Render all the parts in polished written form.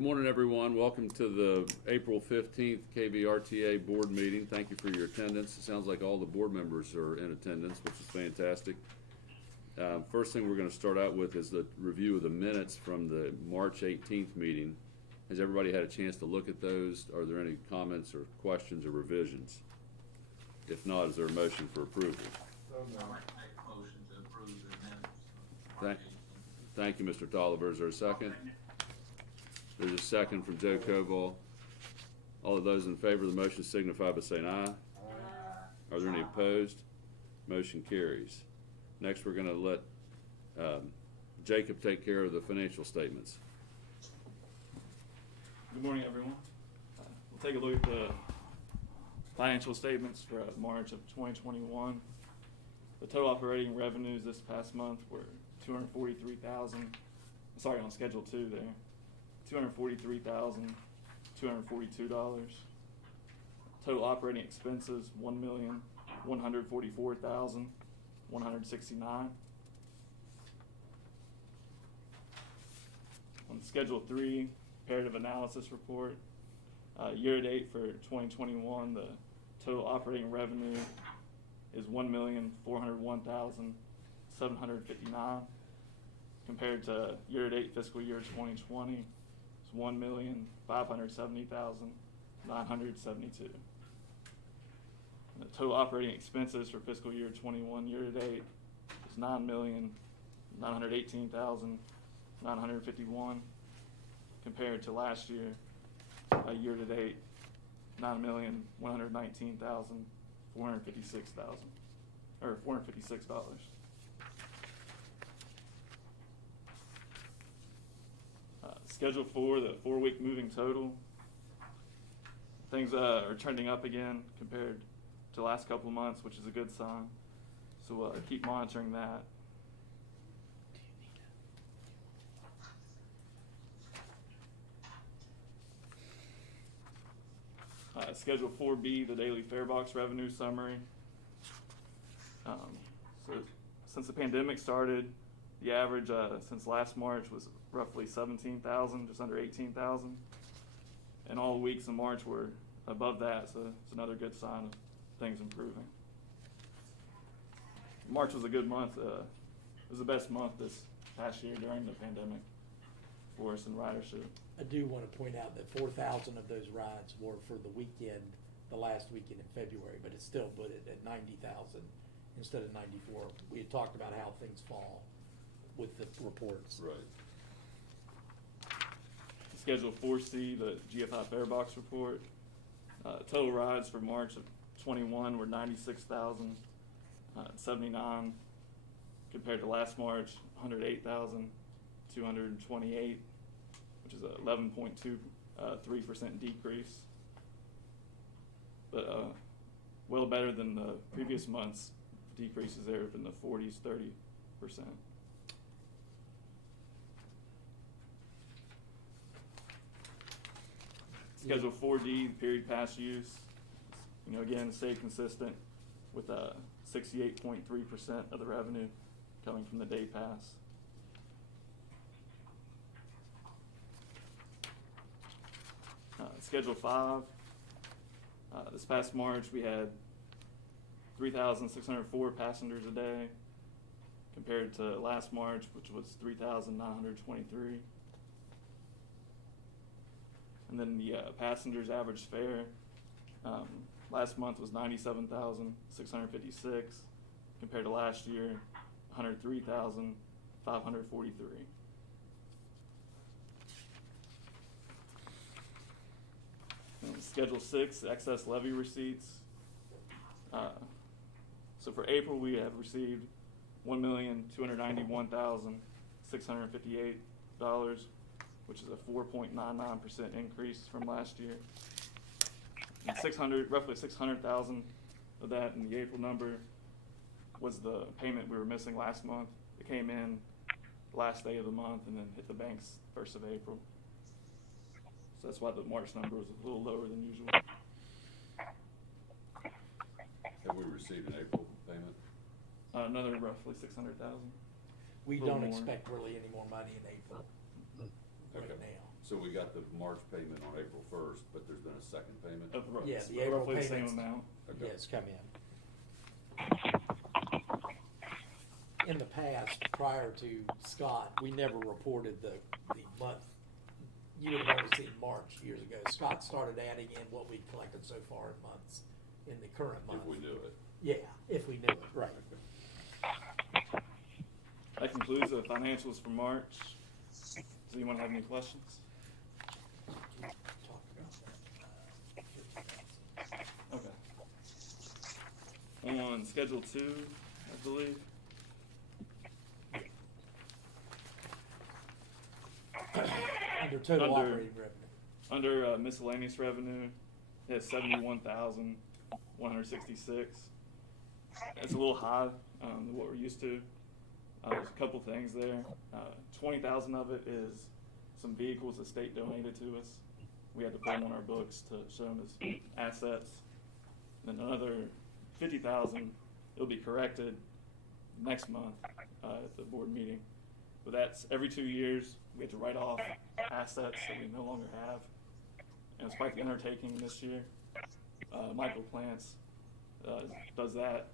Good morning, everyone. Welcome to the April 15th KVRTA board meeting. Thank you for your attendance. It sounds like all the board members are in attendance, which is fantastic. First thing we're going to start out with is the review of the minutes from the March 18th meeting. Has everybody had a chance to look at those? Are there any comments or questions or revisions? If not, is there a motion for approval? I'd like to make a motion to approve the minutes. Thank you, Mr. Tolliver. Is there a second? There's a second from Joe Koval. All of those in favor of the motion signify by saying aye. Aye. Are there any opposed? Motion carries. Next, we're going to let Jacob take care of the financial statements. Good morning, everyone. We'll take a look at the financial statements for March of 2021. The total operating revenues this past month were $243,000. Sorry, on Schedule 2 there. $243,242. Total operating expenses, $1,144,169. On Schedule 3, comparative analysis report, year-to-date for 2021, the total operating revenue is $1,401,759, compared to year-to-date fiscal year 2020, it's $1,570,972. And the total operating expenses for fiscal year 21 year-to-date is $9,918,951, compared to last year, year-to-date, $456,000. Schedule 4, the 4-week moving total. Things are trending up again compared to the last couple of months, which is a good sign. So we'll keep monitoring that. Schedule 4B, the daily fare box revenue summary. So since the pandemic started, the average since last March was roughly 17,000, just under 18,000. And all the weeks in March were above that, so it's another good sign of things improving. March was a good month. It was the best month this past year during the pandemic for us in ridership. I do want to point out that 4,000 of those rides were for the weekend, the last weekend in February, but it still put it at 90,000 instead of 94. We had talked about how things fall with the reports. Right. Schedule 4C, the GFI fare box report. Total rides for March of 21 were 96,079, compared to last March, 108,228, which is a 11.23% decrease. But well better than the previous months. Decreases there have been the 40s, 30%. Schedule 4D, period pass use, again, stay consistent with 68.3% of the revenue coming from the day pass. Schedule 5, this past March we had 3,604 passengers a day, compared to last March, which was 3,923. And then the passengers average fare last month was 97,656, compared to last year 103,543. Schedule 6, excess levy receipts. So for April, we have received $1,291,658, which is a 4.99% increase from last year. And roughly 600,000 of that in the April number was the payment we were missing last month. It came in the last day of the month and then hit the banks 1st of April. So that's why the March number was a little lower than usual. Have we received an April payment? Another roughly 600,000. We Little don't more. expect really any more money in April right now. So we got the March payment on April 1st, but there's been a second payment? Yeah, the April roughly the same payments. amount. Okay. Yes, come in. In the past, prior to Scott, we never reported the month. You would have only seen March years ago. Scott started adding in what we'd collected so far in months, in the current month. If we knew it. Yeah, if we knew it, right. Okay. That concludes the financials for March. Does anyone have any questions? Talk about that. Okay. On Schedule 2, I believe. Under total Under- operating revenue. Under miscellaneous revenue, it has 71,166. It's a little high than what we're used to. There's a couple things there. 20,000 of it is some vehicles the state donated to us. We had to put them on our books to show them as assets. Then another 50,000, it'll be corrected next month at the board meeting. But that's every 2 years, we have to write off assets that we no longer have. And it's quite the undertaking this year. Michael Plants does that,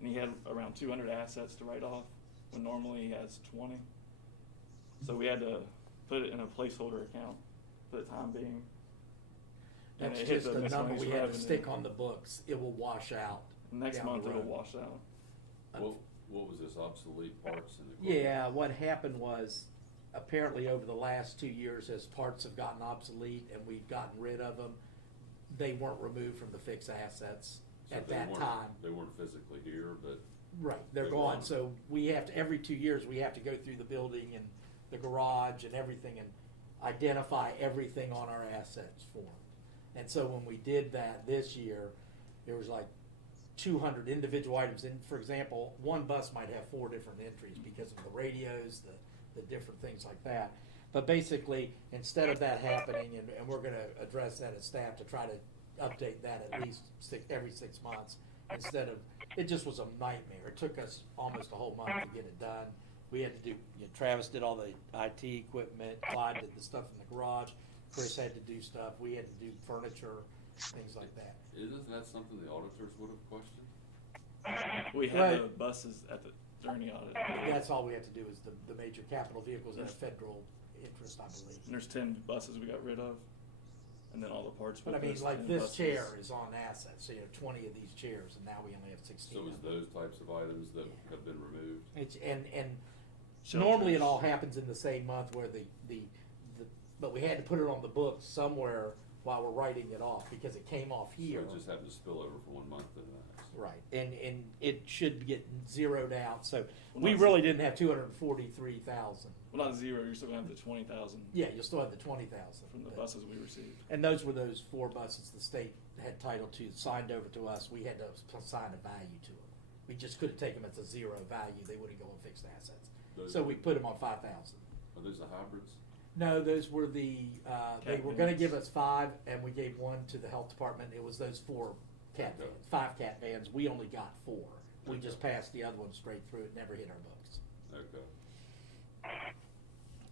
and he had around 200 assets to write off, when normally he has 20. So we had to put it in a placeholder account for the time being. And That's it hit just the a number miscellaneous we had to revenue. stick on the books. It will wash out. Next down month the it'll road. wash out. What was this, obsolete parts and equipment? Yeah, what happened was, apparently over the last 2 years, as parts have gotten obsolete and we've gotten rid of them, they weren't removed from the fixed assets So at they that weren't- time. They weren't physically here, but Right, they're They're gone, gone. so we have to, every 2 years, we have to go through the building and the garage and everything and identify everything on our assets form. And so when we did that this year, there was like 200 individual items, and for example, one bus might have 4 different entries because of the radios, the different things like that. But basically, instead of that happening, and we're gonna address that as staff to try to update that at least every 6 months, instead of, it just was a nightmare. It took us almost a whole month to get it done. We had to do, Travis did all the IT equipment, Clyde did the stuff in the garage, Chris had to do stuff, we had to do furniture, things like that. isn't that something the auditors would have questioned? We had Right. the buses during the audit. That's all we have to do is the major capital vehicles at a federal interest, I believe. And there's 10 buses we got rid of, and then all the parts. But I with mean, those like 10 this buses. chair is on assets, so you have 20 of these chairs, and now we only have 16 So of it's them. those types of items that have been removed? And Shelters. normally it all happens in the same month where but we had to put it on the books somewhere while we're writing it off, because it came off here. So it just happened to spill over from one month to the next? Right, and it should get zeroed out, so Well, we not really didn't have 243,000. Well, not zero, you're still gonna have the 20,000 Yeah, you'll still have the 20,000. from the but- buses we received. And those were those 4 buses the state had title to, signed over to us. We had to assign a value to them. We just couldn't take them as a zero value. They wouldn't go on fixed assets. Those So were- we put them on 5,000. Are those the hybrids? No, those were they Cat were gonna vans. give us 5, and we gave 1 to the health department. It was those 4 cat Okay. vans, 5 cat vans. We only got 4. We just passed the other one straight through. It never hit our books. Okay.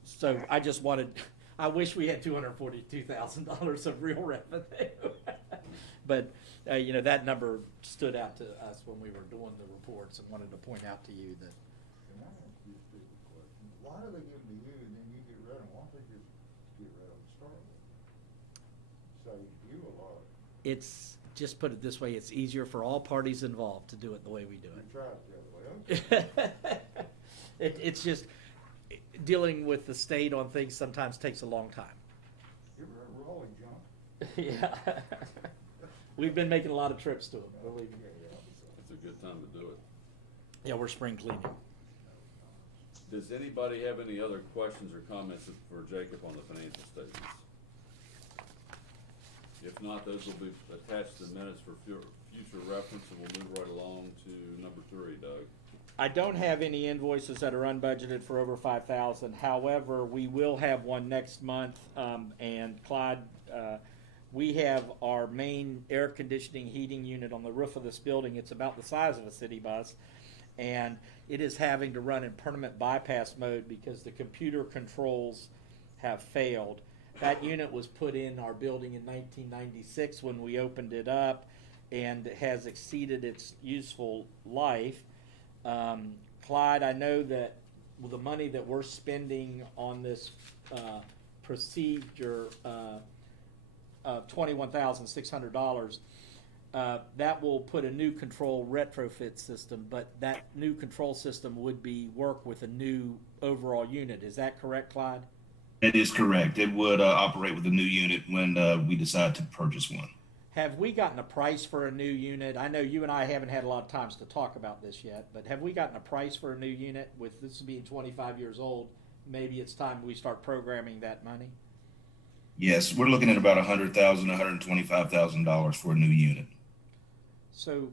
So I just I wish we had $242,000 of real revenue. But, that number stood out to us when we were doing the reports, and wanted to point out to you that, Can I ask you a stupid question? Why do they give them to you and then you get rid of them? Why don't they just get rid of them to start with? Save you a lot. it's, just put it this way, it's easier for all parties involved to do it the way we do You it. tried it the other way. Okay. It's just, dealing with the state on things sometimes takes a long time. You're a rolling jump. Yeah. We've been making a lot of trips to them, believe me. It's a good time to do it. Yeah, we're spring cleaning. Does anybody have any other questions or comments for Jacob on the financial statements? If not, those will be attached to the minutes for future reference, and we'll move right along to number 3, Doug. I don't have any invoices that are unbudgeted for over 5,000. However, we will have one next month. And Clyde, we have our main air conditioning heating unit on the roof of this building. It's about the size of a city bus, and it is having to run in permanent bypass mode because the computer controls have failed. That unit was put in our building in 1996 when we opened it up, and has exceeded its useful life. Clyde, I know that with the money that we're spending on this procedure of $21,600, that will put a new control retrofit system, but that new control system would be work with a new overall unit. Is that correct, Clyde? That is correct. It would operate with a new unit when we decide to purchase one. Have we gotten a price for a new unit? I know you and I haven't had a lot of times to talk about this yet, but have we gotten a price for a new unit? With this being 25 years old, maybe it's time we start programming that money? Yes, we're looking at about $100,000, $125,000 for a new unit. So,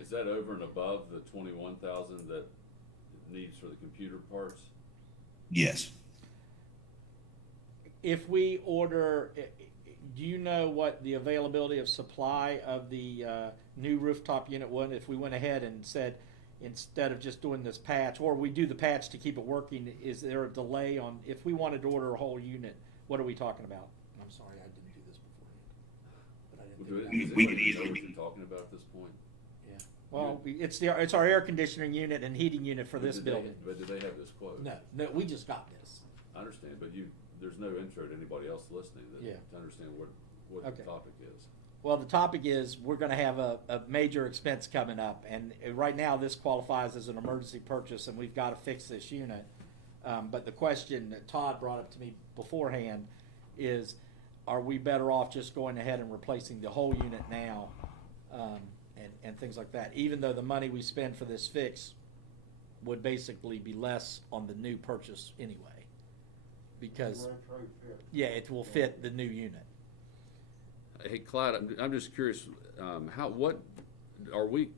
Is that over and above the 21,000 that it needs for the computer parts? Yes. if we order, do you know what the availability of supply of the new rooftop unit was? If we went ahead and said, instead of just doing this patch, or we do the patch to keep it working, is there a delay on, if we wanted to order a whole unit, what are we talking about? I'm sorry, I didn't do this beforehand. But I didn't think about it. We could easily What you're talking about at this point? Yeah. Well, it's our air conditioning unit and heating unit for this building. But do they have this quote? No, we just got this. I understand, but there's no intro to anybody else listening Yeah. to understand what Okay. the topic is. Well, the topic is we're going to have a major expense coming up, and right now this qualifies as an emergency purchase, and we've got to fix this unit. But the question that Todd brought up to me beforehand is, are we better off just going ahead and replacing the whole unit now, and things like that, even though the money we spend for this fix would basically be less on the new purchase anyway, because yeah, it will fit the new unit. Hey, Clyde, I'm just curious, what, are we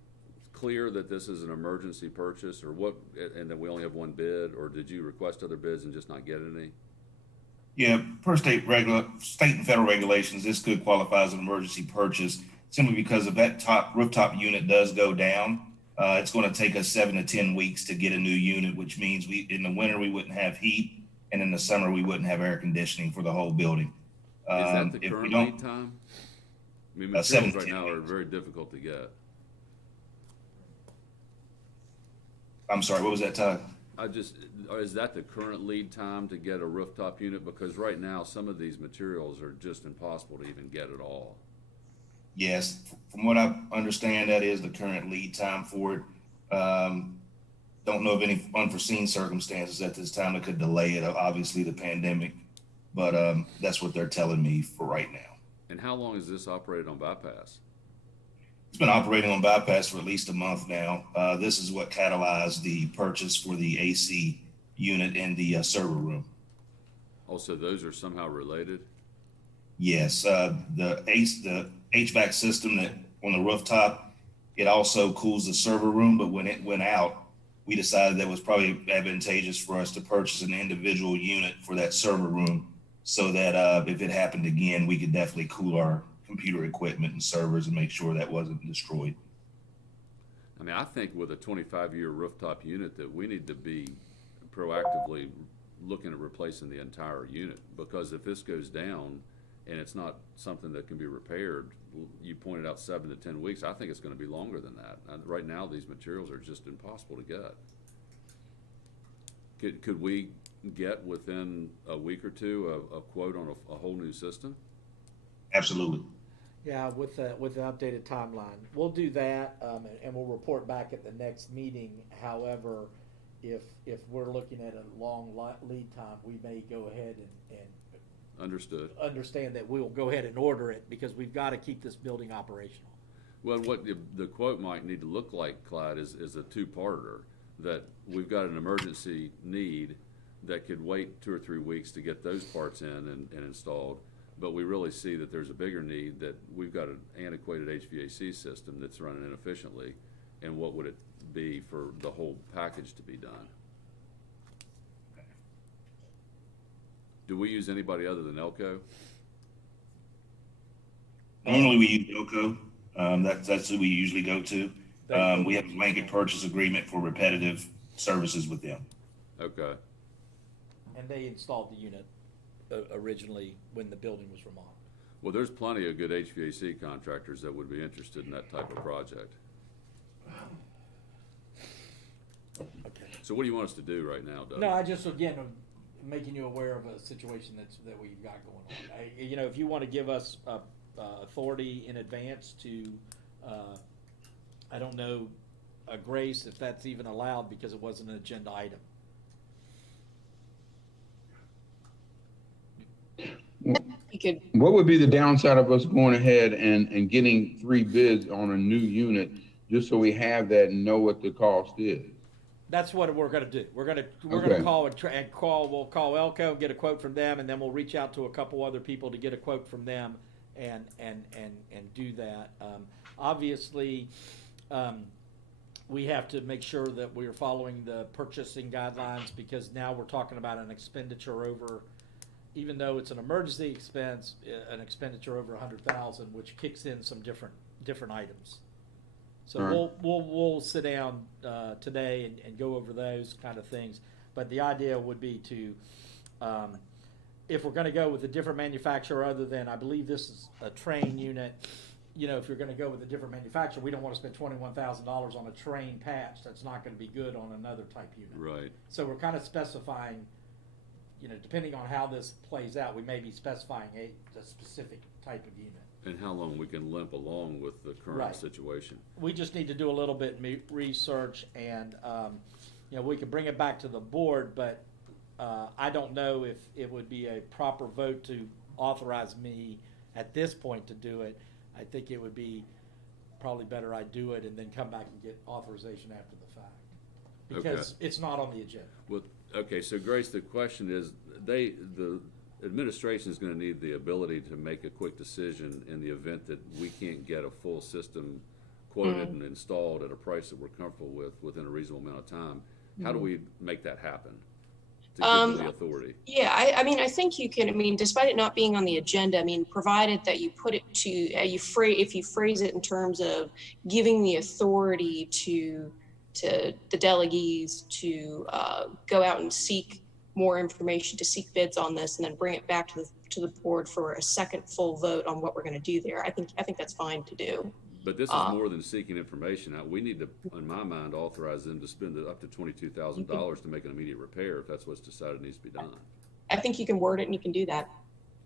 clear that this is an emergency purchase, or what, and that we only have one bid, or did you request other bids and just not get any? Yeah, per state and federal regulations, this could qualify as an emergency purchase simply because if that rooftop unit does go down, it's going to take us 7 to 10 weeks to get a new unit, which means in the winter we wouldn't have heat, and in the summer we wouldn't have air conditioning for the whole building. Is that the current lead time? I mean, materials right 7 to 10 now are weeks. very difficult to get. I'm sorry, what was that, Todd? Is that the current lead time to get a rooftop unit? Because right now, some of these materials are just impossible to even get at all. Yes, from what I understand, that is the current lead time for it. Don't know of any unforeseen circumstances at this time that could delay it, obviously the pandemic, but that's what they're telling me for right now. And how long has this operated on bypass? It's been operating on bypass for at least a month now. This is what catalyzed the purchase for the AC unit in the server room. Also, those are somehow related? Yes, the HVAC system that on the rooftop, it also cools the server room, but when it went out, we decided that it was probably advantageous for us to purchase an individual unit for that server room so that if it happened again, we could definitely cool our computer equipment and servers and make sure that wasn't destroyed. I mean, I think with a 25-year rooftop unit that we need to be proactively looking at replacing the entire unit, because if this goes down and it's not something that can be repaired, you pointed out 7 to 10 weeks, I think it's going to be longer than that. Right now, these materials are just impossible to get. Could we get within a week or two a quote on a whole new system? Absolutely. Yeah, with the updated timeline, we'll do that, and we'll report back at the next meeting. However, if we're looking at a long lead time, we may go ahead and Understood. understand that we'll go ahead and order it because we've got to keep this building operational. Well, what the quote might need to look like, Clyde, is a two-parter, that we've got an emergency need that could wait 2 or 3 weeks to get those parts in and installed, but we really see that there's a bigger need, that we've got an antiquated HVAC system that's running inefficiently, and what would it be for the whole package to be done? Do we use anybody other than Elko? Normally we use Elko. That's who we usually go to. We have a blanket purchase agreement for repetitive services with them. Okay. And they installed the unit. originally when the building was remodeled. Well, there's plenty of good HVAC contractors that would be interested in that type of project. Okay. So what do you want us to do right now, Doug? No, I just, again, am making you aware of a situation that we've got going on. You know, if you want to give us authority in advance to, I don't know, Grace, if that's even allowed because it wasn't an agenda item. You could, What would be the downside of us going ahead and getting 3 bids on a new unit, just so we have that and know what the cost is? That's what we're gonna do. We're gonna Okay. call we'll call Elko and get a quote from them, and then we'll reach out to a couple other people to get a quote from them and do that. Obviously, we have to make sure that we're following the purchasing guidelines, because now we're talking about an expenditure over, even though it's an emergency expense, an expenditure over 100,000, which kicks in some different items. So All right. we'll sit down today and go over those kind of things. But the idea would be to, if we're going to go with a different manufacturer other than, I believe this is a train unit, you know, if you're going to go with a different manufacturer, we don't want to spend $21,000 on a train patch. That's not going to be good on another type unit. Right. So we're kind of specifying, you know, depending on how this plays out, we may be specifying a specific type of unit. And how long we can limp along with the current Right. situation. We just need to do a little bit research, and you know, we can bring it back to the board, but I don't know if it would be a proper vote to authorize me at this point to do it. I think it would be probably better I do it and then come back and get authorization after the fact, because it's not on the agenda. Well, okay, so Grace, the question is, the administration is gonna need the ability to make a quick decision in the event that we can't get a full system quoted and installed at a price that we're comfortable with within a reasonable amount of time. How do we make that happen? To give them the authority? yeah, I mean, I think you can, I mean, despite it not being on the agenda, I mean, provided that you put it to, if you phrase it in terms of giving the authority to the delegates to go out and seek more information, to seek bids on this, and then bring it back to the board for a second full vote on what we're going to do there. I think that's fine to do. But this is more than seeking information. We need to, in my mind, authorize them to spend up to $22,000 to make an immediate repair if that's what's decided needs to be done. I think you can word it and you can do that.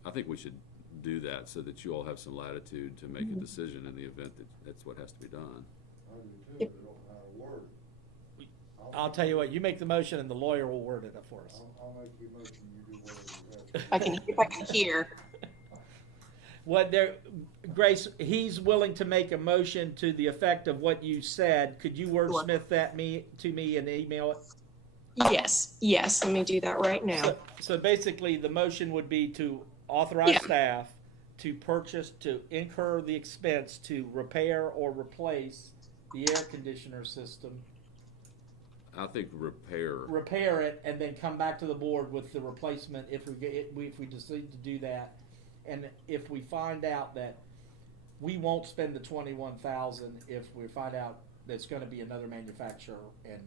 I think we should do that so that you all have some latitude to make a decision in the event that that's what has to be done. I do too, they don't know how to word it. I'll tell you what, you make the motion and the lawyer will word it up for us. I'll make the motion, you do whatever you have. If I can hear. Grace, he's willing to make a motion to the effect of what you said. Could you wordsmith that to me and email it? Yes, let me do that right now. So basically, the motion would be to authorize Yeah. staff to incur the expense to repair or replace the air conditioner system, I think repair it, and then come back to the board with the replacement if we decide to do that. And if we find out that we won't spend the 21,000, if we find out that it's going to be another manufacturer, and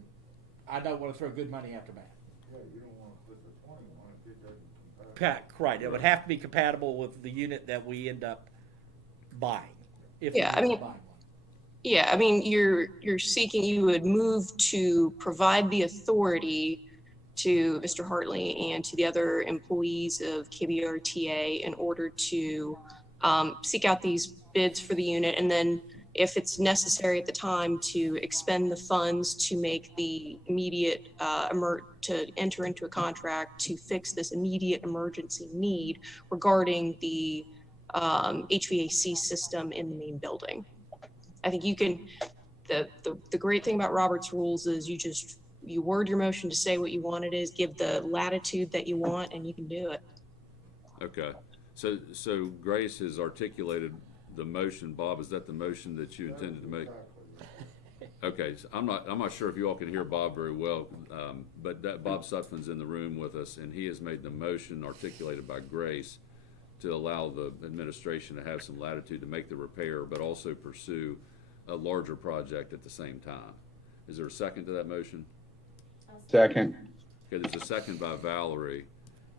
I don't want to throw good money after bad. Yeah, you don't wanna put the 21 if it doesn't compare. Right, it would have to be compatible with the unit that we end up buying. If Yeah, we I end mean, up buying one. Yeah, I mean, you're seeking, you would move to provide the authority to Mr. Hartley and to the other employees of KVRTA in order to seek out these bids for the unit, and then if it's necessary at the time to expend the funds to make the immediate to enter into a contract to fix this immediate emergency need regarding the HVAC system in the main building. I think you can, the great thing about Robert's rules is you word your motion to say what you want it is, give the latitude that you want, and you can do it. Okay. So Grace has articulated the motion. Bob, is that the motion that you intended to make? Okay, so I'm not sure if you all can hear Bob very well, but Bob Sutphen's in the room with us, and he has made the motion articulated by Grace to allow the administration to have some latitude to make the repair, but also pursue a larger project at the same time. Is there a second to that motion? Second. Okay, there's a second by Valerie.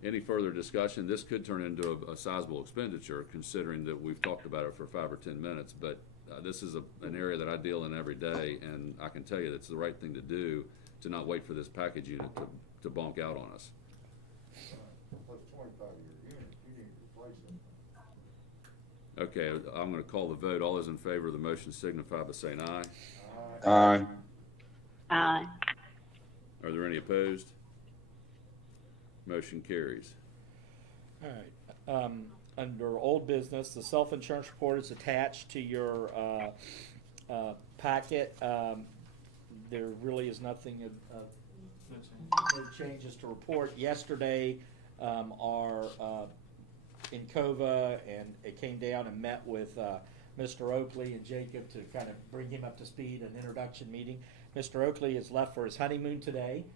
Any further discussion? This could turn into a sizable expenditure, considering that we've talked about it for 5 or 10 minutes, but this is an area that I deal in every day, and I can tell you that's the right thing to do, to not wait for this package unit to bonk out on us. Plus 25-year unit, you need to replace it. Okay, I'm gonna call the vote. All those in favor of the motion signify by saying aye. Aye. Aye. Are there any opposed? Motion carries. All right. Under old business, the self-insurance report is attached to your packet. There really is nothing no changes to report. Yesterday, our Kanawha, and it came down and met with Mr. Oakley and Jacob to kind of bring him up to speed, an introduction meeting. Mr. Oakley has left for his honeymoon today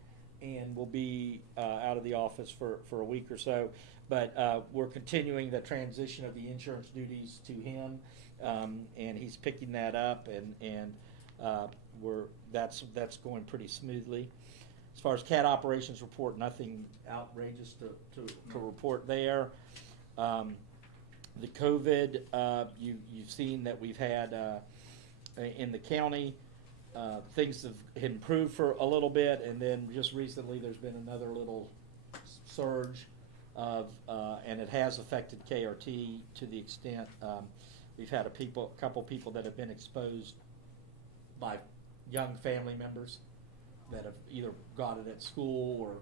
and will be out of the office for a week or so. But we're continuing the transition of the insurance duties to him, and he's picking that up, and that's going pretty smoothly. As far as Cad Operations Report, nothing outrageous to report there. The COVID, you've seen that we've had in the county, things have improved for a little bit, and then just recently there's been another little surge of, and it has affected KRT to the extent we've had a couple people that have been exposed by young family members that have either got it at school or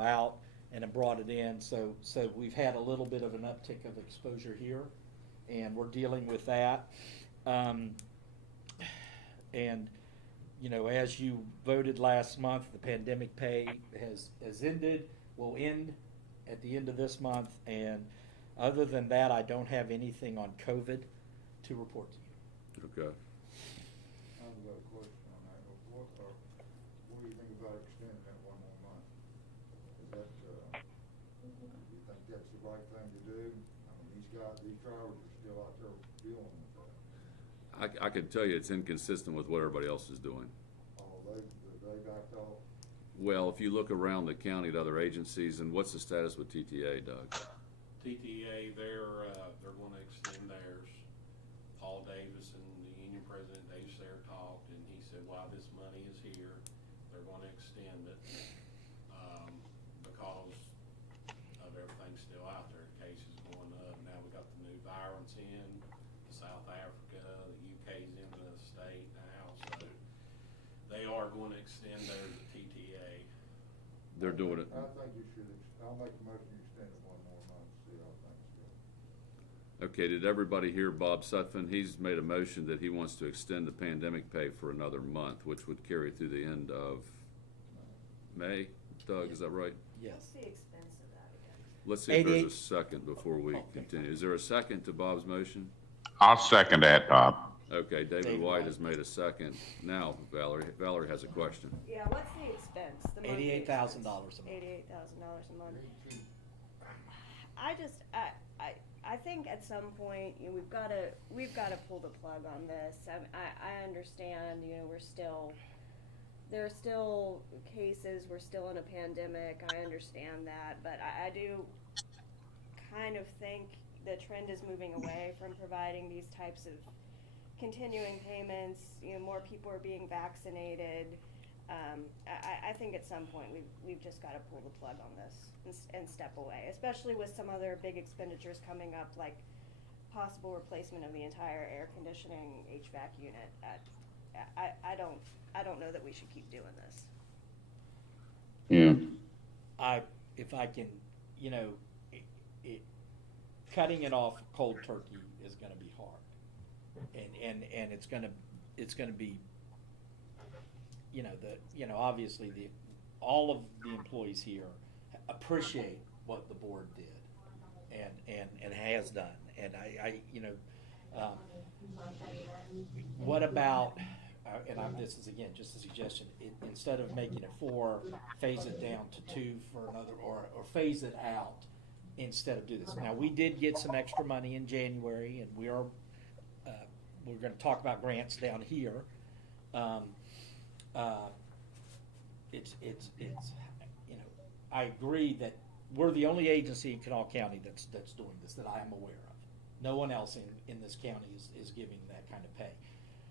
out and have brought it in. So we've had a little bit of an uptick of exposure here, and we're dealing with that. And as you voted last month, the pandemic pay has ended, will end at the end of this month, and other than that, I don't have anything on COVID to report to you. Okay. I've got a question on that. What do you think about extending that one more month? Is that, do you think that's the right thing to do? I mean, these drivers are still out there dealing with that. I can tell you it's inconsistent with what everybody else is doing. Oh, they backed off? Well, if you look around the county at other agencies, and what's the status with TTA, Doug? TTA, they're going to extend theirs. Paul Davis and the union president, Dave Sayre, talked, and he said, while this money is here, they're going to extend it because of everything still out there. Cases going up. Now we got the new virus in South Africa, the UK's in the state now, so they are going to extend theirs to TTA. They're doing it. I think you should, I'll make a motion to extend it one more month, see how things go. Okay, did everybody hear Bob Sutphen? He's made a motion that he wants to extend the pandemic pay for another month, which would carry through the end of May. Doug, is that right? Yes. What's the expense of that again? Let's see if there's 88. a second before we continue. Is there a second to Bob's motion? I'll second that, Bob. Okay, David David White White. has made a second. Now, Valerie has a question. Yeah, what's the expense? The monthly $88,000 expense? a month. $88,000 a month. I think at some point, we've got to pull the plug on this. I understand, there are still cases, we're still in a pandemic, I understand that, but I do kind of think the trend is moving away from providing these types of continuing payments. More people are being vaccinated. I think at some point we've just got to pull the plug on this and step away, especially with some other big expenditures coming up, like possible replacement of the entire air conditioning HVAC unit. I don't know that we should keep doing this. Yeah. Mm-hmm. If I can, cutting it off cold turkey is going to be hard, and it's going to be, obviously all of the employees here appreciate what the board did and has done, and what about? This is again just a suggestion. Instead of making it 4, phase it down to 2 for another, or phase it out instead of do this. Now, we did get some extra money in January, and we're going to talk about grants down here. It's I agree that we're the only agency in Kanawha County that's doing this, that I am aware of. No one else in this county is giving that kind of pay.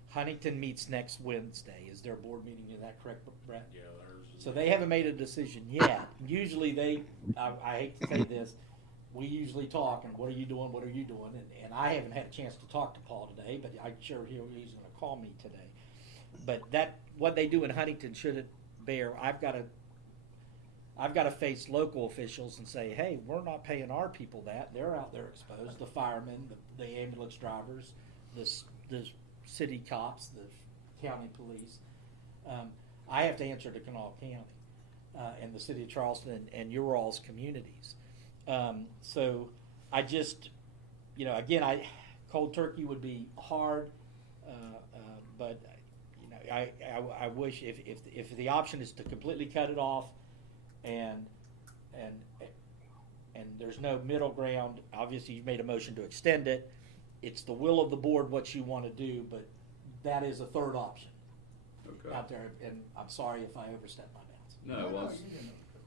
Huntington meets next Wednesday. Is their board meeting, is that correct, Brett? Yeah, there's. So they haven't made a decision yet. Usually I hate to say this, we usually talk, and what are you doing, and I haven't had a chance to talk to Paul today, but I'm sure he's gonna call me today. But what they do in Huntington shouldn't bear, I've gotta face local officials and say, hey, we're not paying our people that, they're out there exposed, the firemen, the ambulance drivers, the city cops, the county police. I have to answer to Kanawha County, and the city of Charleston and your all's communities. So I just, again, cold turkey would be hard, but I wish if the option is to completely cut it off, and there's no middle ground. Obviously, you've made a motion to extend it. It's the will of the board what you want to do, but that is a third option out there. And I'm sorry if I overstepped my bounds. No, well,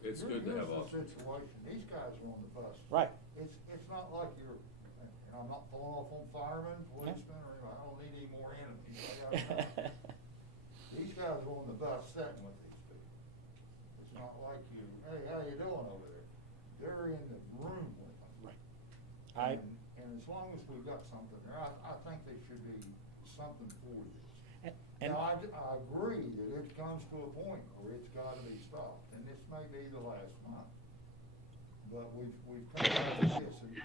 it's good to have Here's the options. situation, these guys are on the bus. Right. It's not like you're, and I'm not pulling off on firemen, policemen, or, I don't need any more enemies. These guys are on the bus sitting with these people. It's not like you, hey, how you doing over there? They're in the room with them. Right. And as long as we've got something there, I think there should be something for this. And Now, I agree that it comes to a point where it's gotta be stopped, and this may be the last month. But we've come out of this, and if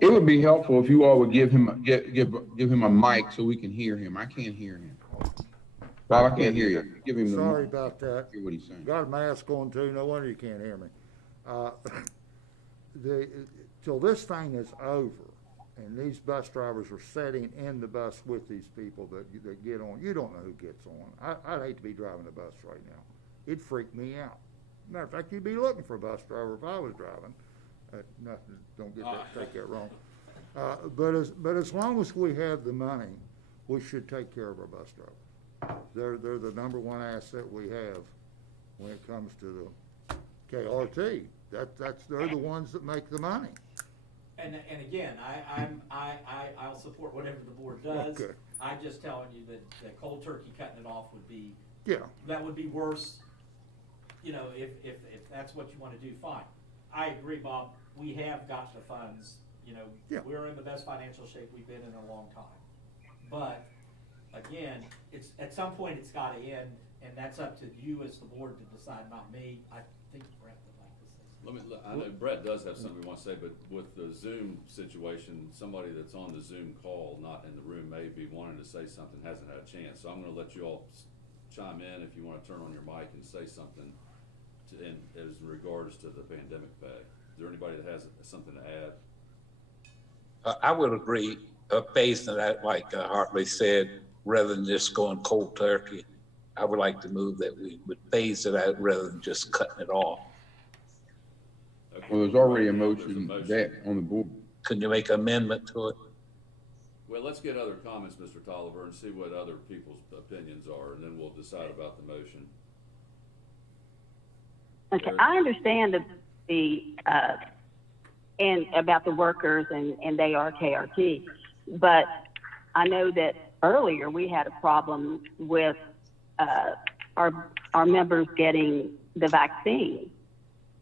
you. It would be helpful if you all would give him a mic so we can hear him. I can't hear him. Bob, I can't hear you. Give him the mic. Sorry about that. Hear what he's saying. Got a mask on too, no wonder you can't hear me. Till this thing is over, and these bus drivers are sitting in the bus with these people that get on, you don't know who gets on. I'd hate to be driving a bus right now. It'd freak me out. Matter of fact, you'd be looking for a bus driver if I was driving. Nothing, don't take that wrong. But as long as we have the money, we should take care of our bus drivers. They're the number one asset we have when it comes to the KRT. They're the ones that make the money. And again, I'll support whatever the board does. Okay. I'm just telling you that cold turkey cutting it off would be, Yeah. that would be worse. If that's what you want to do, fine. I agree, Bob. We have got the funds. Yeah. We're in the best financial shape we've been in a long time. But again, it's at some point it's got to end, and that's up to you as the board to decide, not me. I think Brett would like to say something. I know Brett does have something he wants to say, but with the Zoom situation, somebody that's on the Zoom call, not in the room, may be wanting to say something, hasn't had a chance. So I'm gonna let you all chime in if you wanna turn on your mic and say something as in regards to the pandemic pay. Is there anybody that has something to add? I would agree, phasing that, like Hartley said, rather than just going cold turkey. I would like to move that we would phase it out rather than just cutting it off. Okay. Well, there's already a There's motion that on the board. Can you make an amendment to it? Well, let's get other comments, Mr. Tolliver, and see what other people's opinions are, and then we'll decide about the motion. Okay, I understand and about the workers and they are KRT, but I know that earlier we had a problem with our members getting the vaccine.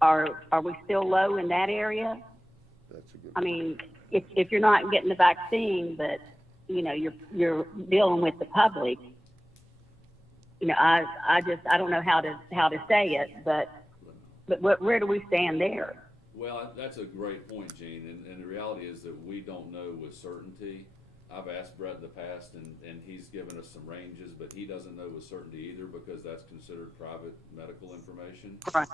Are we still low in that area? That's a good. I mean, if you're not getting the vaccine, but you're dealing with the public, I don't know how to say it, but where do we stand there? Well, that's a great point, Gene, and the reality is that we don't know with certainty. I've asked Brett in the past, and he's given us some ranges, but he doesn't know with certainty either because that's considered private medical information. Right.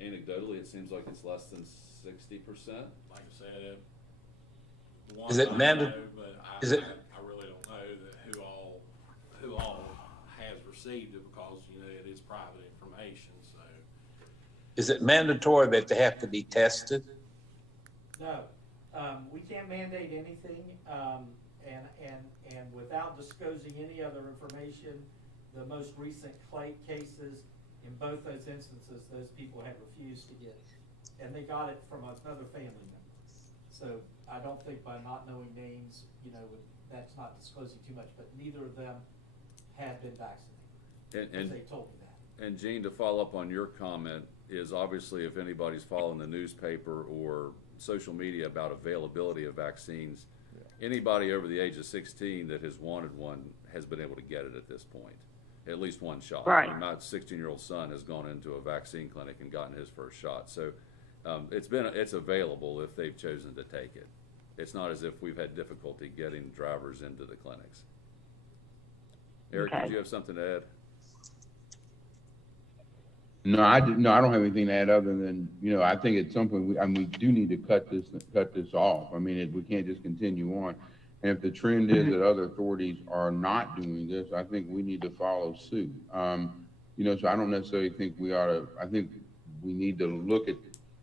Anecdotally, it seems like it's less than 60%. Like I said, Is it mandatory? I really don't know that who all has received it because it is private information. So Is it mandatory that they have to be tested? No, we can't mandate anything, and without disclosing any other information, the most recent cases, in both those instances, those people have refused to get and they got it from another family member. So I don't think by not knowing names, that's not disclosing too much, but neither of them had been vaccinated. And They told me that. And Gene, to follow up on your comment, is obviously if anybody's following the newspaper or social media about availability of vaccines, anybody over the age of 16 that has wanted one has been able to get it at this point, at least one shot. Right. I mean, my 16-year-old son has gone into a vaccine clinic and gotten his first shot. So it's available if they've chosen to take it. It's not as if we've had difficulty getting drivers into the clinics. Eric, Okay. did you have something to add? No, I don't have anything to add other than, I think at some point, we do need to cut this off. I mean, we can't just continue on. And if the trend is that other authorities are not doing this, I think we need to follow suit. So I don't necessarily think I think we need to look at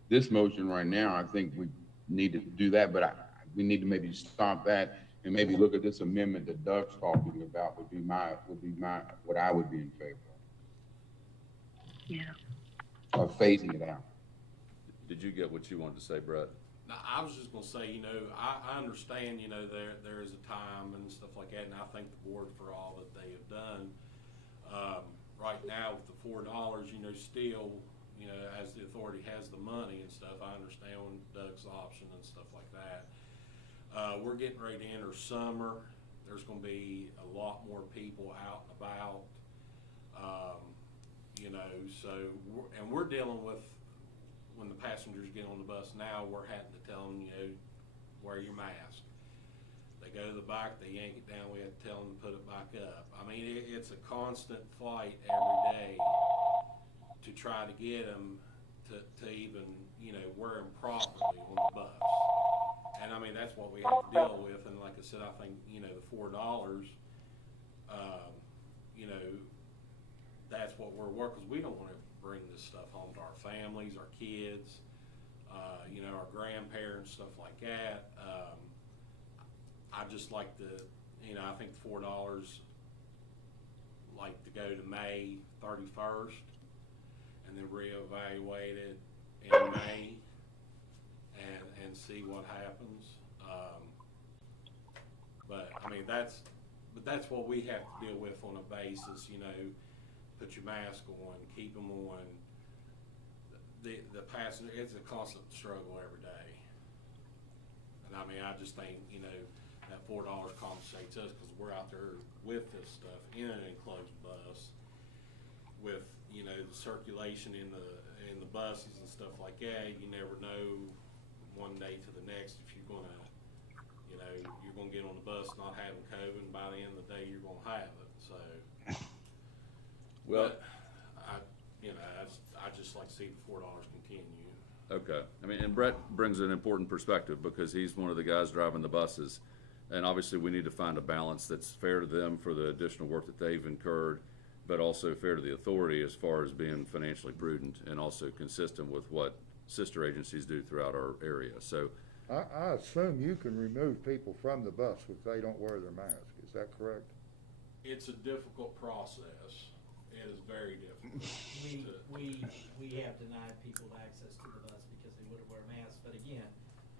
this motion right now. I think we need to do that, but we need to maybe stop that and maybe look at this amendment that Doug's talking about would be what I would be in favor Yeah. of phasing it out. Did you get what you wanted to say, Brett? Now, I was just gonna say, I understand, there is a time and stuff like that, and I thank the board for all that they have done. Right now with the $4, still, as the authority has the money and stuff, I understand Doug's option and stuff like that. We're getting ready to enter summer. There's gonna be a lot more people out and about. So we're dealing with, when the passengers get on the bus now, we're having to tell them, wear your mask. They go to the back, they yank it down, we have to tell them to put it back up. I mean, it's a constant fight every day to try to get them to even, wear them properly on the bus. And I mean, that's what we have to deal with. And like I said, I think, the $4, that's what we're working, because we don't want to bring this stuff home to our families, our kids, our grandparents, stuff like that. I just like to, I think the $4 like to go to May 31st and then reevaluate it in May and see what happens. But I mean, that's what we have to deal with on a basis, put your mask on, keep them on. The passenger, it's a constant struggle every day. And I mean, I just think, that $4 compensates us because we're out there with this stuff in an enclosed bus with, the circulation in the buses and stuff like that. You never know one day to the next if you're gonna, you're gonna get on the bus not having COVID, and by the end of the day you're gonna have it. So, Well, but I just like to see the $4 continue. okay. I mean, and Brett brings an important perspective because he's one of the guys driving the buses. And obviously we need to find a balance that's fair to them for the additional work that they've incurred, but also fair to the authority as far as being financially prudent and also consistent with what sister agencies do throughout our area. So I assume you can remove people from the bus if they don't wear their mask. Is that correct? It's a difficult process. It is very difficult. We have denied people access to the bus because they wouldn't wear masks. But again,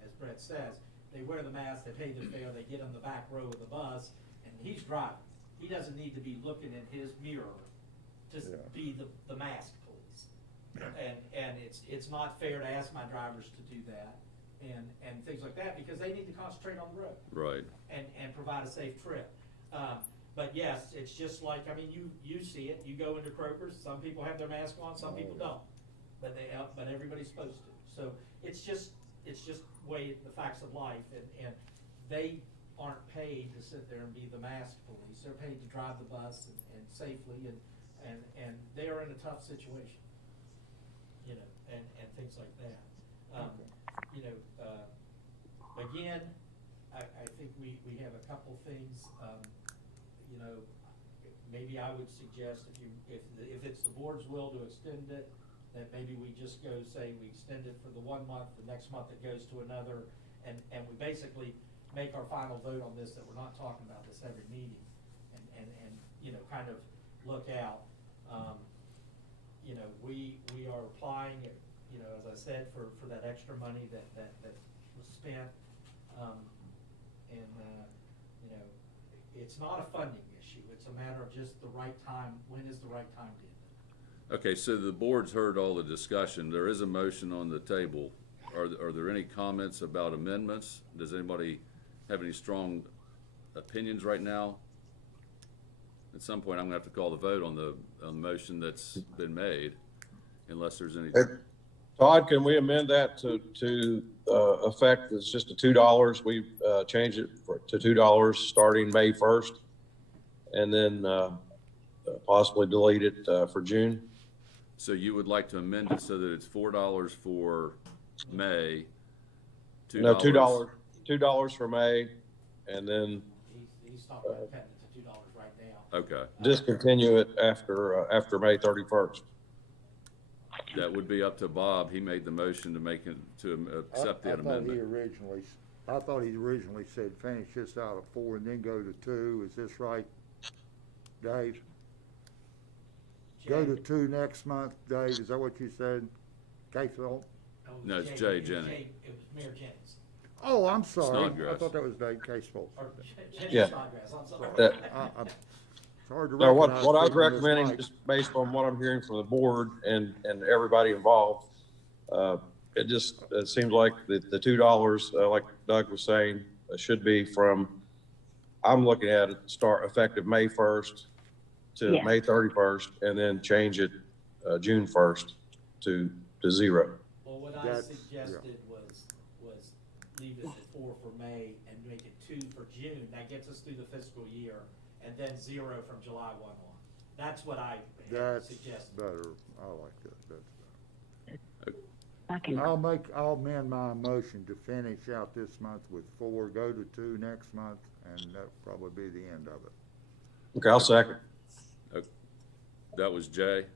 as Brett says, they wear the mask, they pay their fare, they get on the back row of the bus, and he's driving. He doesn't need to be looking in his mirror to be the mask police. And it's not fair to ask my drivers to do that and things like that because they need to concentrate on the road. right. And provide a safe trip. But yes, it's just like, I mean, you see it, you go into Kroger's, some people have their mask on, some people don't. But everybody's supposed to. So it's just the facts of life, and they aren't paid to sit there and be the mask police. They're paid to drive the bus and safely, and they are in a tough situation, and things like that. Again, I think we have a couple things. Maybe I would suggest if it's the board's will to extend it, that maybe we just go say we extend it for the 1 month, the next month it goes to another, and we basically make our final vote on this, that we're not talking about this every meeting, and kind of look out. We are applying, you know, as I said, for that extra money that was spent. You know, it's not a funding issue. It's a matter of just the right time. When is the right time to do it? Okay, so the board's heard all the discussion. There is a motion on the table. Are there any comments about amendments? Does anybody have any strong opinions right now? At some point, I'm gonna have to call the vote on the motion that's been made, unless there's any. Todd, can we amend that to effect, it's just a $2, we change it to $2 starting May 1st, and then possibly delete it for June? So you would like to amend it so that it's $4 for May, $2. No, $2 for May, and then He's talking about cutting it to $2 right now. Okay, discontinue it after May 31st. that would be up to Bob. He made the motion to accept that amendment. I thought he originally said finish this out at 4 and then go to 2. Is this right, Dave? Go to 2 next month, Dave. Is that what you said? Caseville? No, it's Jay Jennings. It was Mayor Jennings. Oh, I'm sorry. Snodgrass. I thought that was Dave Caseville. Or Jennings Yeah. Snodgrass, I'm sorry. It's hard to So recognize what I was people in this recommending, mic. just based on what I'm hearing from the board and everybody involved, it seems like the $2, like Doug was saying, should be from, I'm looking at it, start effective May 1st to Yeah. May 31st, and then change it June 1st to 0. Well, what I That's- suggested was leave it at 4 for May and make it 2 for June. That gets us through the fiscal year, and then 0 from July 1 on. That's what I That's suggested. better. I like that. That's I can, I'll amend my motion to finish out this month with 4, go to 2 next month, and that'll probably be the end of it. Okay, I'll second. That was Jay.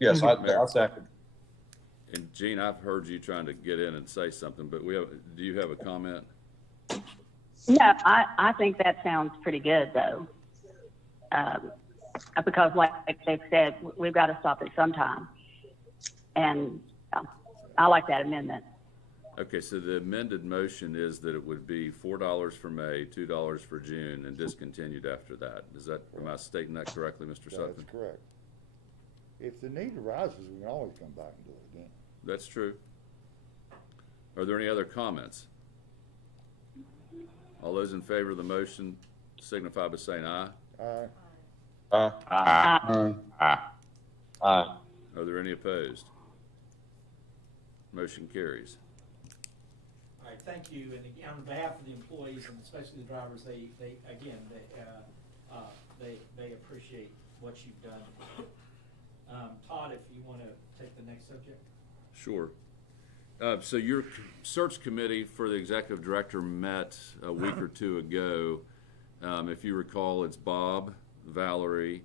Yes, I'll second. And Gene, I've heard you trying to get in and say something, but do you have a comment? no, I think that sounds pretty good though. Because like they said, we've got to stop it sometime. And I like that amendment. Okay, so the amended motion is that it would be $4 for May, $2 for June, and discontinued after that. Am I stating that correctly, Mr. Sutton? That's correct. If the need arises, we can always come back and do it again. That's true. Are there any other comments? All those in favor of the motion signify by saying aye. Aye. Aye. Are there any opposed? Motion carries. All right, thank you. And again, on behalf of the employees and especially the drivers, they appreciate what you've done. Todd, if you want to take the next subject. Sure. So your search committee for the executive director met a week or two ago. If you recall, it's Bob, Valerie,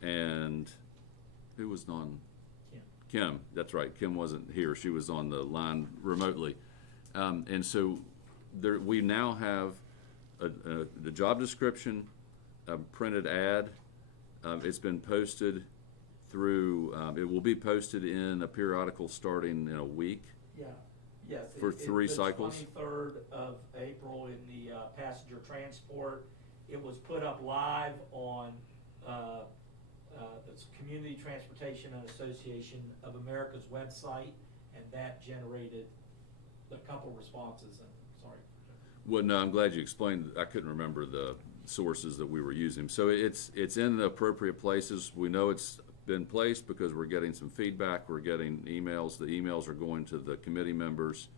and who was on? Kim. That's right. Kim wasn't here. She was on the line remotely. And so we now have the job description, a printed ad. It's been posted through, it will be posted in a periodical starting in a week. Yeah, yes. For 3 cycles? The 23rd of April in the passenger transport. It was put up live on the Community Transportation and Association of America's website, and that generated a couple responses. And sorry. Well, no, I'm glad you explained. I couldn't remember the sources that we were using. So it's in the appropriate places. We know it's been placed because we're getting some feedback. We're getting emails. The emails are going to the committee members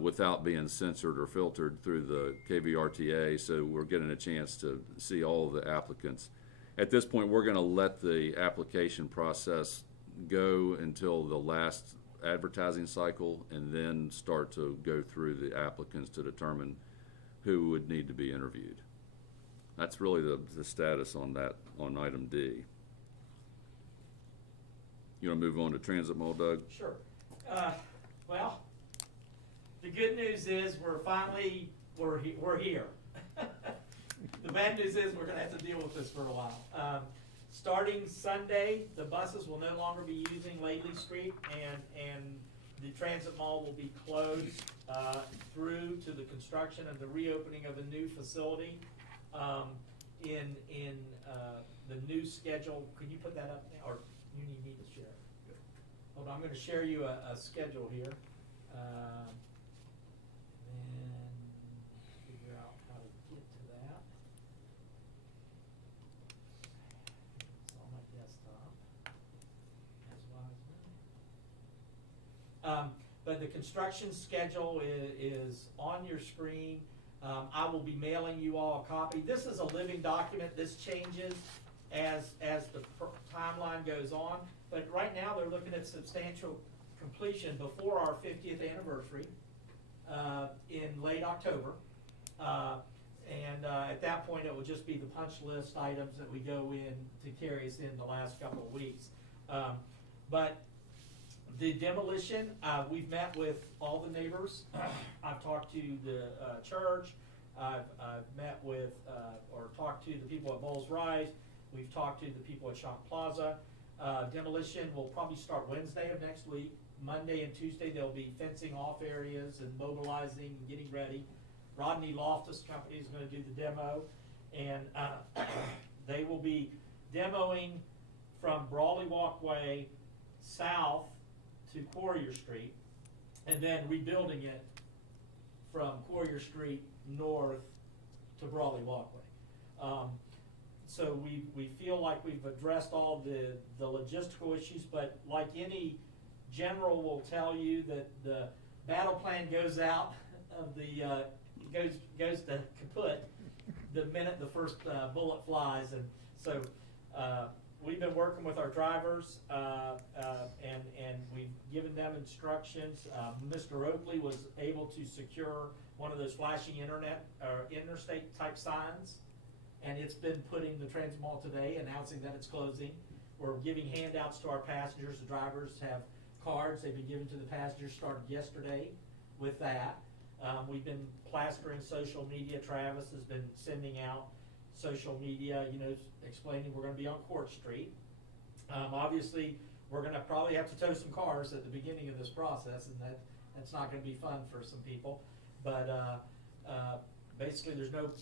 without being censored or filtered through the KVRTA. So we're getting a chance to see all of the applicants. At this point, we're going to let the application process go until the last advertising cycle and then start to go through the applicants to determine who would need to be interviewed. That's really the status on that, on item D. You want to move on to transit mall, Doug? Sure. Well, the good news is we're here. The bad news is we're going to have to deal with this for a while. starting Sunday, the buses will no longer be using Lately Street, and the transit mall will be closed through to the construction and the reopening of a new facility. In the new schedule, could you put that up now, or you need me to share it? Hold on, I'm going to share you a schedule here, and figure out how to get to that. It's on my desktop. That's why. But the construction schedule is on your screen. I will be mailing you all a copy. This is a living document. This changes as the timeline goes on. But right now, they're looking at substantial completion before our 50th anniversary in late October. At that point, it will just be the punch list items that we go in to carry us in the last couple of weeks. But the demolition, we've met with all the neighbors. I've talked to the church. I've met with or talked to the people at Bowles Rise. We've talked to the people at Shock Plaza. Demolition will probably start Wednesday of next week. Monday and Tuesday, they'll be fencing off areas and mobilizing and getting ready. Rodney Loftus Company is going to do the demo, and they will be demoing from Brawley Walkway south to Courier Street, and then rebuilding it from Courier Street north to Brawley Walkway. So we feel like we've addressed all the logistical issues, but like any general will tell you that the battle plan goes out of the goes to kaput the minute the first bullet flies, and so we've been working with our drivers, and we've given them instructions. Mr. Oakley was able to secure one of those flashing interstate type signs, and it's been put in the transit mall today announcing that it's closing. We're giving handouts to our passengers. The drivers have cards they've been given to the passengers, started yesterday with that. We've been plastering social media. Travis has been sending out social media, explaining we're going to be on Court Street. Obviously, we're going to probably have to tow some cars at the beginning of this process, and that's not going to be fun for some people. But basically,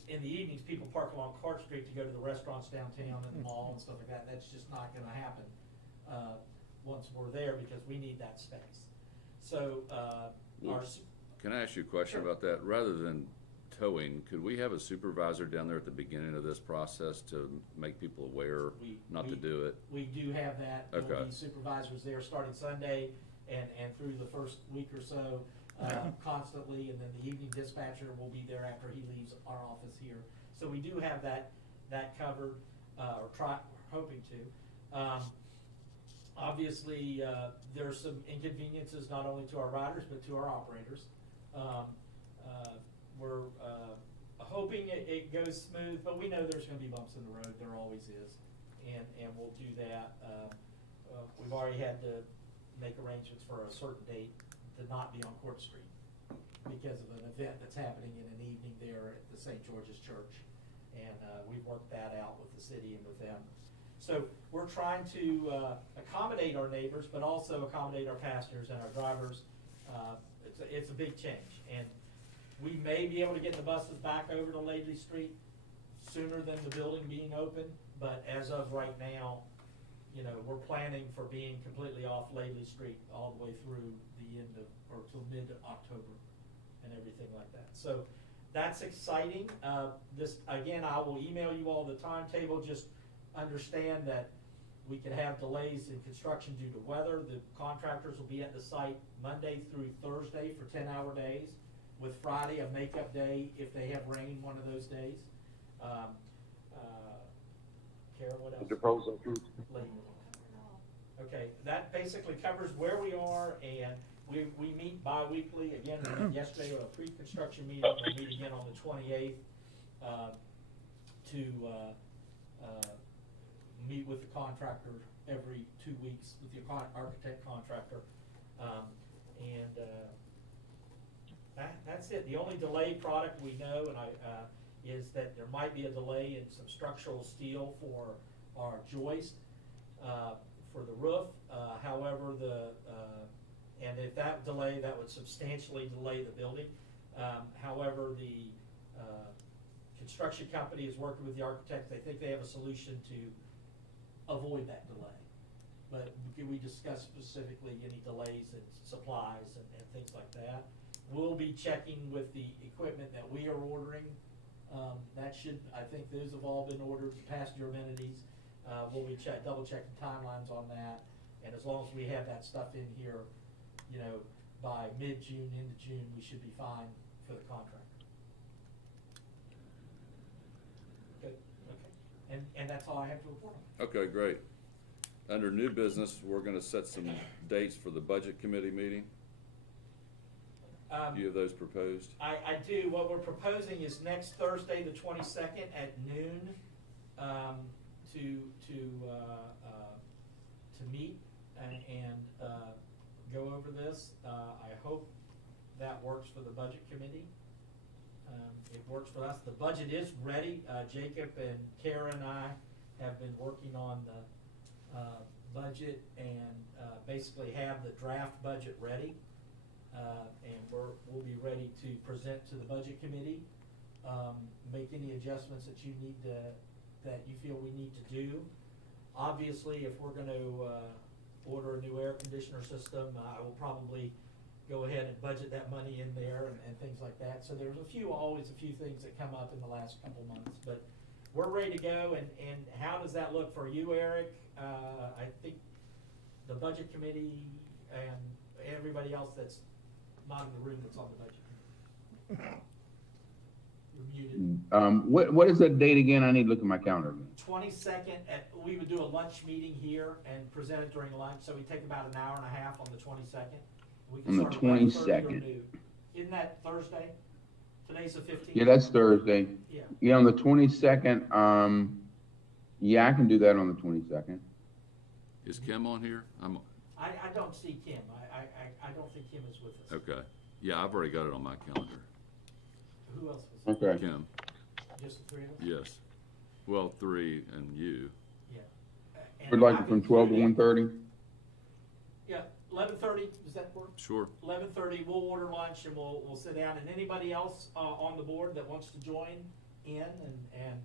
in the evenings, people park along Court Street to go to the restaurants downtown and the mall and stuff like that. And that's just not going to happen once we're there, because we need that space. So, can I ask you a question about that? Rather than towing, could we have a supervisor down there at the beginning of this process to make people aware not to do it? We do have that. Okay. There'll be supervisors there starting Sunday and through the first week or so, constantly, and then the evening dispatcher will be there after he leaves our office here. So we do have that covered, we're hoping to. Obviously, there's some inconveniences not only to our riders but to our operators. We're hoping it goes smooth, but we know there's going to be bumps in the road. There always is, and we'll do that. We've already had to make arrangements for a certain date to not be on Court Street because of an event that's happening in an evening there at the St. George's Church, and we've worked that out with the city and with them. So we're trying to accommodate our neighbors, but also accommodate our passengers and our drivers. It's a big change, and we may be able to get the buses back over to Lately Street sooner than the building being open, but as of right now, we're planning for being completely off Lately Street all the way through the end of, or till mid-October and everything like that. So that's exciting. Again, I will email you all the timetable. Just understand that we could have delays in construction due to weather. The contractors will be at the site Monday through Thursday for 10-hour days, with Friday a makeup day if they have rain one of those days. Kara, what else? The pros and cons. Okay, that basically covers where we are, and we meet bi-weekly. Again, we met yesterday with a pre-construction meeting. We'll meet again on the 28th to meet with the contractor every 2 weeks with the architect contractor. That's it. The only delayed product we know is that there might be a delay in some structural steel for are joist for the roof. However, and if that delay, that would substantially delay the building. However, the construction company is working with the architect. They think they have a solution to avoid that delay. But can we discuss specifically any delays in supplies and things like that? We'll be checking with the equipment that we are ordering. That should, I think those have all been ordered, passenger amenities. We'll be double checking timelines on that. And as long as we have that stuff in here, you know, by mid-June into June, we should be fine for the contract. Good, okay. And that's all I have to report on. Okay, great. Under new business, we're gonna set some dates for the budget committee meeting. Do you have those proposed? I do. What we're proposing is next Thursday, the 22nd at noon, to meet and go over this. I hope that works for the budget committee. It works for us. The budget is ready. Jacob and Kara and I have been working on the budget and basically have the draft budget ready. And we'll be ready to present to the budget committee, make any adjustments that you need that you feel we need to do. Obviously, if we're going to order a new air conditioner system, I will probably go ahead and budget that money in there and things like that. So there's always a few things that come up in the last couple months, but we're ready to go. And how does that look for you, Eric? I think the budget committee and everybody else that's not in the room that's on the budget committee. You're muted. What is that date again? I need to look at my calendar again. 22nd, we would do a lunch meeting here and present it during lunch, so we take about an hour and a half on the 22nd. We can On the start at 11:30 or 22nd. noon. Isn't that Thursday? Today's the 15th? Yeah, that's Thursday. Yeah. Yeah, on the 22nd, yeah, I can do that on the 22nd. Is Kim on here? I don't see Kim. I don't think Kim is with us. Okay. Yeah, I've already got it on my calendar. Who else was Okay. Kim, Just the three of us? yes. Well, 3 and you. Yeah. We'd like it from 12 to 1:30. Yeah, 11:30, does that work? Sure. 11:30, we'll order lunch and we'll sit down, and anybody else on the board that wants to join in and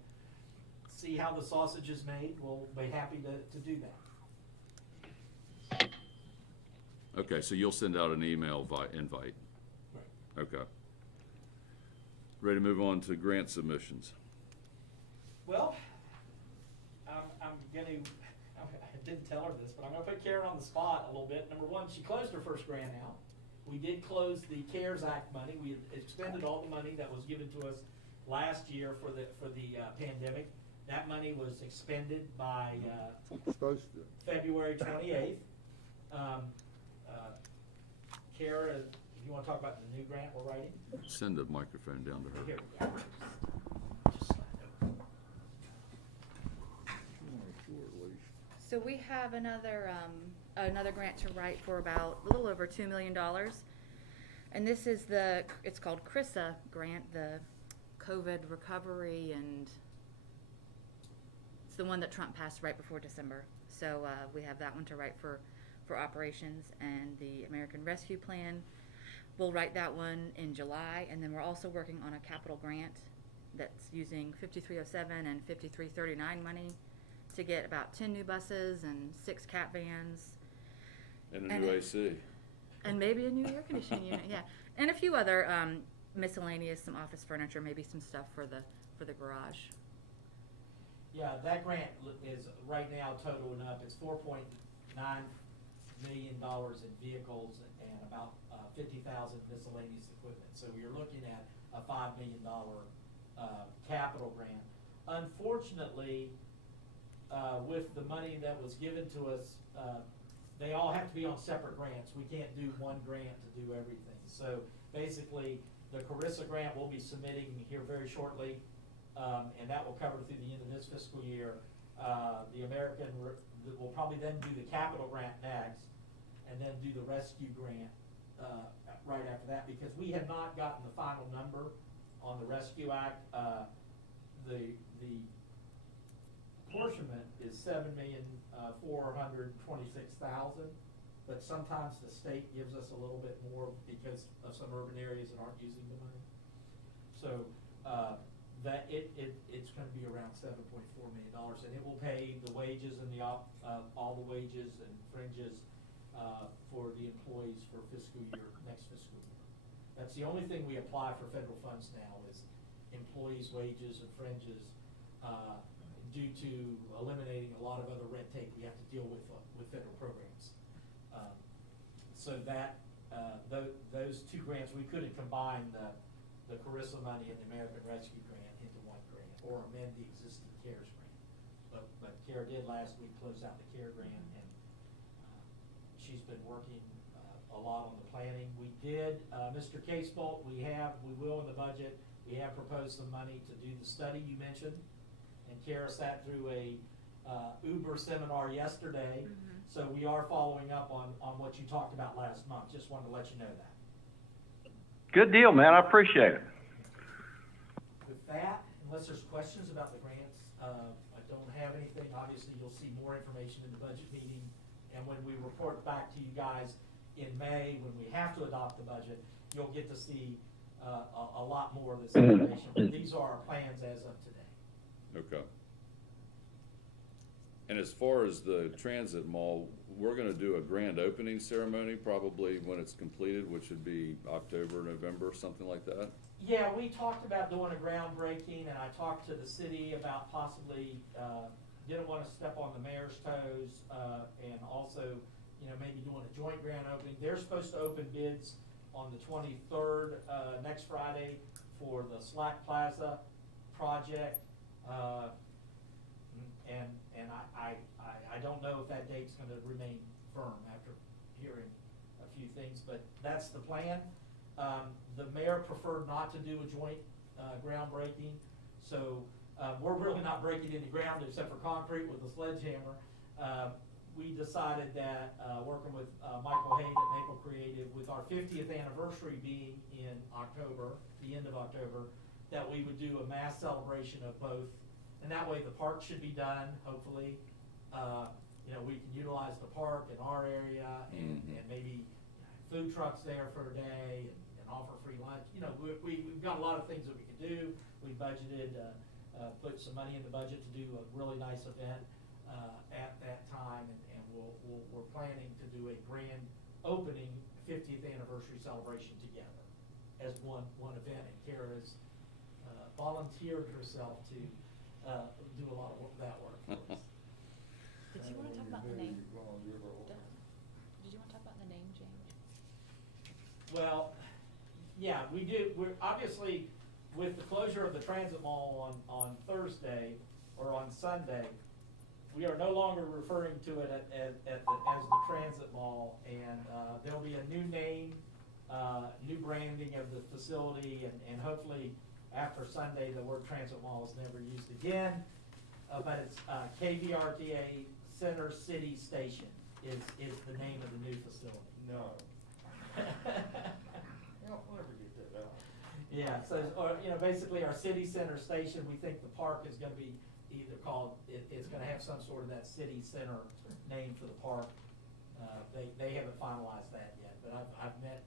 see how the sausage is made, we'll be happy to do that. Okay, so you'll send out an email invite. Right. Okay. Ready to move on to grant submissions. Well, I didn't tell her this, but I'm gonna put Karen on the spot a little bit. Number one, she closed her first grant out. We did close the CARES Act money. We expended all the money that was given to us last year for the pandemic. That money was expended by Supposed to. February 28th. Kara, if you want to talk about the new grant we're writing? Send the microphone down to her. Here we go. Just slide over. So we have another grant to write for about a little over $2 million. And this is it's called CRISA grant, the COVID recovery, and it's the one that Trump passed right before December. So we have that one to write for operations, and the American Rescue Plan. We'll write that one in July, and then we're also working on a capital grant that's using 5307 and 5339 money to get about 10 new buses and 6 CAT vans. And a new AC. And maybe a new air conditioning unit, yeah. And a few other miscellaneous, some office furniture, maybe some stuff for the garage. Yeah, that grant is right now totaling up, it's $4.9 million in vehicles and about 50,000 miscellaneous equipment. So you're looking at a $5 million capital grant. Unfortunately, with the money that was given to us, they all have to be on separate grants. We can't do one grant to do everything. So basically, the CARISA grant we'll be submitting here very shortly, and that will cover through the end of this fiscal year. We'll probably then do the capital grant next, and then do the rescue grant right after that, because we have not gotten the final number on the Rescue Act. The apportionment is $7,426,000, but sometimes the state gives us a little bit more because of some urban areas that aren't using the money. So, that it's gonna be around $7.4 million, and it will pay the wages and all the wages and fringes, for the employees for next fiscal year. That's the only thing we apply for federal funds now is employees' wages and fringes, due to eliminating a lot of other red tape we have to deal with federal programs. So that, those two grants, we could have combined the Carissa money and the American Rescue Grant into one grant, or amend the existing CARES grant. But CARE did last week close out the CARE grant, and she's been working a lot on the planning. We did, Mr. Casebolt, we will in the budget, we have proposed some money to do the study you mentioned. And Kara sat through a Uber seminar yesterday, so we are following up on what you talked about last month. Just wanted to let you know that. Good deal, man. I appreciate it. With that, unless there's questions about the grants, I don't have anything. Obviously, you'll see more information in the budget meeting, and when we report back to you guys in May, when we have to adopt the budget, you'll get to see a lot more of this information. But these are our plans as of today. Okay. And as far as the transit mall, we're gonna do a grand opening ceremony probably when it's completed, which would be October, November, something like that? Yeah, we talked about doing a groundbreaking, and I talked to the city about possibly, didn't want to step on the mayor's toes, and also, maybe doing a joint grand opening. They're supposed to open bids on the 23rd, next Friday, for the Slack Plaza project. And I don't know if that date's gonna remain firm after hearing a few things, but that's the plan. The mayor preferred not to do a joint, groundbreaking, so, we're really not breaking any ground except for concrete with a sledgehammer. We decided that, working with, Michael Hayden at Maple Creative, with our 50th anniversary being in October, the end of October, that we would do a mass celebration of both. And that way the park should be done, hopefully. We can utilize the park in our area, and maybe food trucks there for a day, and offer free lunch. We've got a lot of things that we can do. We budgeted, put some money in the budget to do a really nice event at that time, and we're planning to do a grand opening 50th anniversary celebration together as one event. And Kara has volunteered herself to do a lot of that work for us. Did you want to talk about the name? Did you want to talk about the name change? Well, yeah, we do. We're obviously, with the closure of the transit mall on Thursday or on Sunday, we are no longer referring to it as the transit mall, and there'll be a new name, new branding of the facility, and hopefully after Sunday the word transit mall is never used again. But it's KVRTA Center City Station is the name of the new facility. No. I'll never get that out. Yeah, so, basically our city center station, we think the park is gonna be either called, it's gonna have some sort of that city center name for the park. They haven't finalized that yet, but I've met,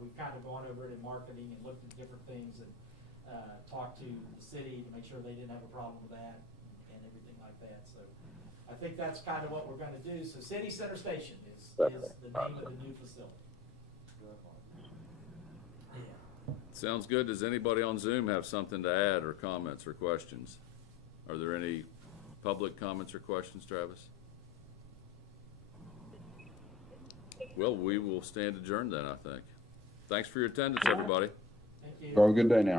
we've kind of gone over it in marketing and looked at different things, and talked to the city to make sure they didn't have a problem with that and everything like that. So I think that's kind of what we're gonna do. So City Center Station is the name of the new facility. Yeah. Sounds good. Does anybody on Zoom have something to add, or comments or questions? Are there any public comments or questions, Travis? Well, we will stand adjourned then, I think. Thanks for your attendance, everybody. Thank you. Have a good day now.